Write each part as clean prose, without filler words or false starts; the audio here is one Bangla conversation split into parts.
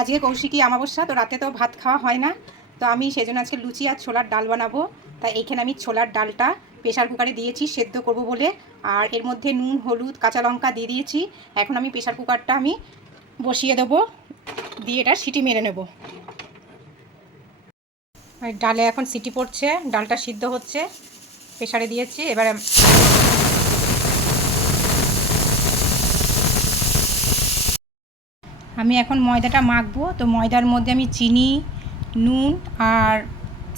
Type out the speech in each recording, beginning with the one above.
আজকে কৌশিকী অমাবস্যা, তো রাতে তো ভাত খাওয়া হয় না, তো আমি সেজন্য আজকে লুচি আর ছোলার ডাল বানাবো। তাই এইখানে আমি ছোলার ডালটা প্রেশার কুকারে দিয়েছি সেদ্ধ করব বলে, আর এর মধ্যে নুন হলুদ কাঁচা লঙ্কা দিয়ে দিয়েছি। এখন আমি প্রেশার কুকারটা আমি বসিয়ে দেবো, দিয়ে এটা সিটি মেরে নেব। আর ডালে এখন সিটি পড়ছে, ডালটা সিদ্ধ হচ্ছে, প্রেশারে দিয়েছি। এবার আমি এখন ময়দাটা মাখবো। তো ময়দার মধ্যে আমি চিনি, নুন আর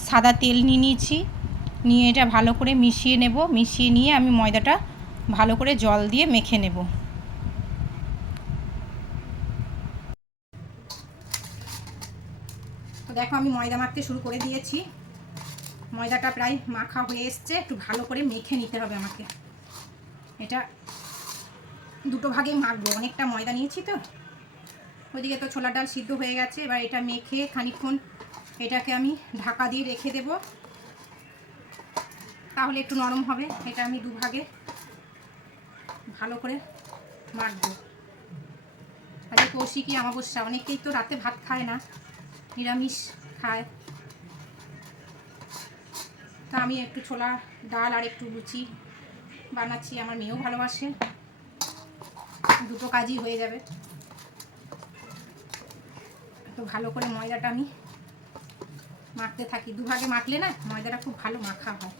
সাদা তেল নিয়ে নিয়েছি, নিয়ে এটা ভালো করে মিশিয়ে নেব। মিশিয়ে নিয়ে আমি ময়দাটা ভালো করে জল দিয়ে মেখে নেব। তো দেখো আমি ময়দা মাখতে শুরু করে দিয়েছি। ময়দাটা প্রায় মাখা হয়ে এসছে, একটু ভালো করে মেখে নিতে হবে আমাকে। এটা দুটো ভাগেই মাখবো, অনেকটা ময়দা নিয়েছি তো। ওইদিকে তো ছোলার ডাল সিদ্ধ হয়ে গেছে, এবার এটা মেখে খানিকক্ষণ এটাকে আমি ঢাকা দিয়ে রেখে দেব, তাহলে একটু নরম হবে। এটা আমি দুভাগে ভালো করে মাখবো। তাহলে কৌশিকী অমাবস্যা, অনেকেই তো রাতে ভাত খায় না, নিরামিষ খায়। তো আমি একটু ছোলা ডাল আর একটু লুচি বানাচ্ছি, আমার মেয়েও ভালোবাসে, দুটো কাজই হয়ে যাবে। তো ভালো করে ময়দাটা আমি মাখতে থাকি, দুভাগে মাখলে না ময়দাটা খুব ভালো মাখা হয়।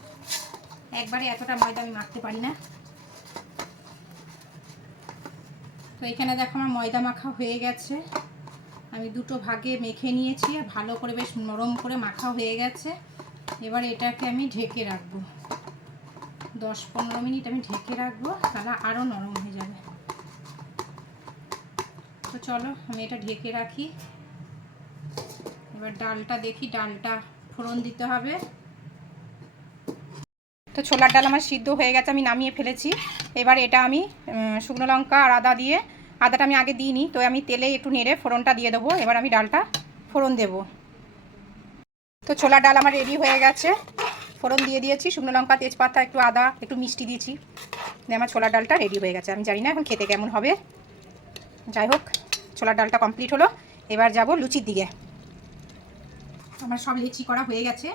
একবারে এতটা ময়দা আমি মাখতে পারি না। তো এখানে দেখো আমার ময়দা মাখা হয়ে গেছে, আমি দুটো ভাগে মেখে নিয়েছি, আর ভালো করে বেশ নরম করে মাখা হয়ে গেছে। এবার এটাকে আমি ঢেকে রাখবো 10-15 মিনিট, আমি ঢেকে রাখবো, তাহলে আরও নরম হয়ে যাবে। তো চলো আমি এটা ঢেকে রাখি। এবার ডালটা দেখি, ডালটা ফোড়ন দিতে হবে। তো ছোলার ডাল আমার সিদ্ধ হয়ে গেছে, আমি নামিয়ে ফেলেছি। এবার এটা আমি শুকনো লঙ্কা আর আদা দিয়ে, আদাটা আমি আগে দিইনি, তো আমি তেলে একটু নেড়ে ফোড়নটা দিয়ে দেবো। এবার আমি ডালটা ফোড়ন দেব। তো ছোলার ডাল আমার রেডি হয়ে গেছে, ফোড়ন দিয়ে দিয়েছি, শুকনো লঙ্কা তেজপাতা একটু আদা একটু মিষ্টি দিয়েছি, দিয়ে আমার ছোলার ডালটা রেডি হয়ে গেছে। আমি জানি না এখন খেতে কেমন হবে, যাই হোক ছোলার ডালটা কমপ্লিট হলো। এবার যাব লুচির দিকে। আমার সব লেচি করা হয়ে গেছে,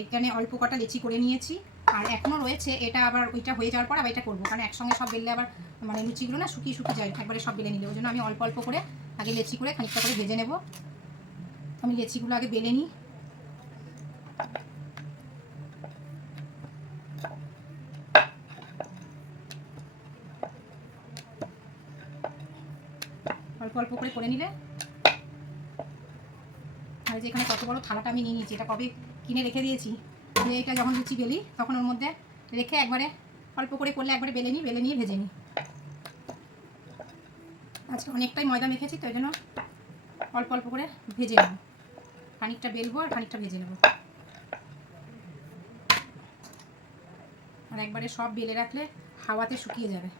এইখানে অল্প কটা লেচি করে নিয়েছি, আর এখনও রয়েছে। এটা আবার ওইটা হয়ে যাওয়ার পর আবার এটা করবো, কারণ একসঙ্গে সব বেললে আবার মানে লুচিগুলো না শুকিয়ে যায়, একবারে সব বেলে নিলে। ওই জন্য আমি অল্প অল্প করে আগে লেচি করে খানিকটা করে ভেজে নেব। আমি লেচিগুলো আগে বেলে নিই। অল্প অল্প করে নিলে, আর যেখানে কত বড় থালাটা আমি নিয়ে নিয়েছি, এটা কবে কিনে রেখে দিয়েছি, যে এটা যখন লুচি বেলি তখন ওর মধ্যে রেখে একবারে অল্প করে করলে একবারে বেলে নিয়ে ভেজে নিই। আজকে অনেকটাই ময়দা মেখেছি, তো ওই জন্য অল্প অল্প করে ভেজে নেব, খানিকটা বেলবো আর খানিকটা ভেজে নেব। আর একবারে সব বেলে রাখলে হাওয়াতে শুকিয়ে যাবে।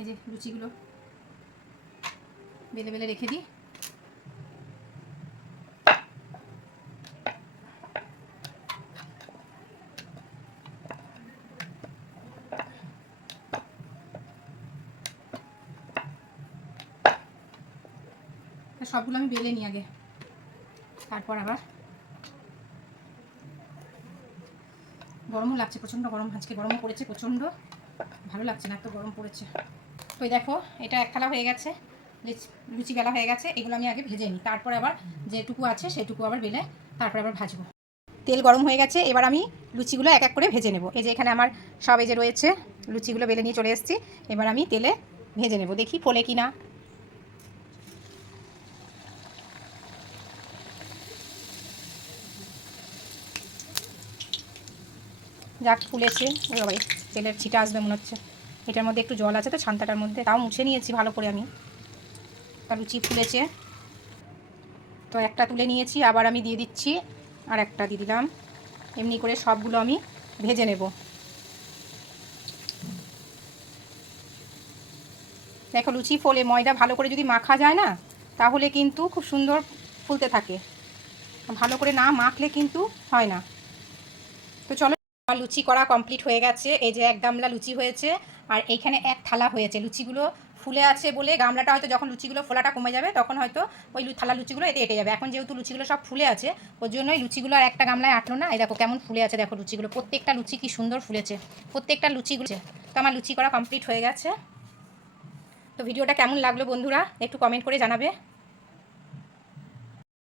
এই যে লুচিগুলো বেলে বেলে রেখে দিই। সবগুলো আমি বেলে নিই আগে, তারপর আবার। গরমও লাগছে, প্রচণ্ড গরম আজকে, গরমও পড়েছে প্রচণ্ড, ভালো লাগছে না, এত গরম পড়েছে। তো দেখো এটা এক থালা হয়ে গেছে, লুচি বেলা হয়ে গেছে। এগুলো আমি আগে ভেজে নিই, তারপর আবার যেটুকু আছে সেটুকু আবার বেলে তারপর আবার ভাজবো। তেল গরম হয়ে গেছে, এবার আমি লুচিগুলো এক এক করে ভেজে নেব। এই যে এখানে আমার সব এই যে রয়েছে, লুচিগুলো বেলে নিয়ে চলে এসেছি। এবার আমি তেলে ভেজে নেব, দেখি ফোলে কি না। যাক ফুলেছে, ওই বাবা তেলের ছিটা আসবে মনে হচ্ছে। এটার মধ্যে একটু জল আছে তো ছান্তাটার মধ্যে, তাও মুছে নিয়েছি ভালো করে আমি। লুচি ফুলেছে, তো একটা তুলে নিয়েছি, আবার আমি দিয়ে দিচ্ছি, আর একটা দিয়ে দিলাম। এমনি করে সবগুলো আমি ভেজে নেব। দেখো লুচি ফোলে, ময়দা ভালো করে যদি মাখা যায় না, তাহলে কিন্তু খুব সুন্দর ফুলতে থাকে। ভালো করে না মাখলে কিন্তু হয় না। তো চলো আমার লুচি করা কমপ্লিট হয়ে গেছে। এই যে এক গামলা লুচি হয়েছে, আর এইখানে এক থালা হয়েছে। লুচিগুলো ফুলে আছে বলে গামলাটা হয়তো যখন লুচিগুলো ফোলাটা কমে যাবে তখন হয়তো ওই থালা লুচিগুলো এতে এঁটে যাবে। এখন যেহেতু লুচিগুলো সব ফুলে আছে ওর জন্যই লুচিগুলো আর একটা গামলায় আটলো না। এই দেখো কেমন ফুলে আছে, দেখো লুচিগুলো, প্রত্যেকটা লুচি কি সুন্দর ফুলেছে, প্রত্যেকটা লুচিগুলো। তো আমার লুচি করা কমপ্লিট হয়ে গেছে। তো ভিডিওটা কেমন লাগলো বন্ধুরা একটু কমেন্ট করে জানাবে।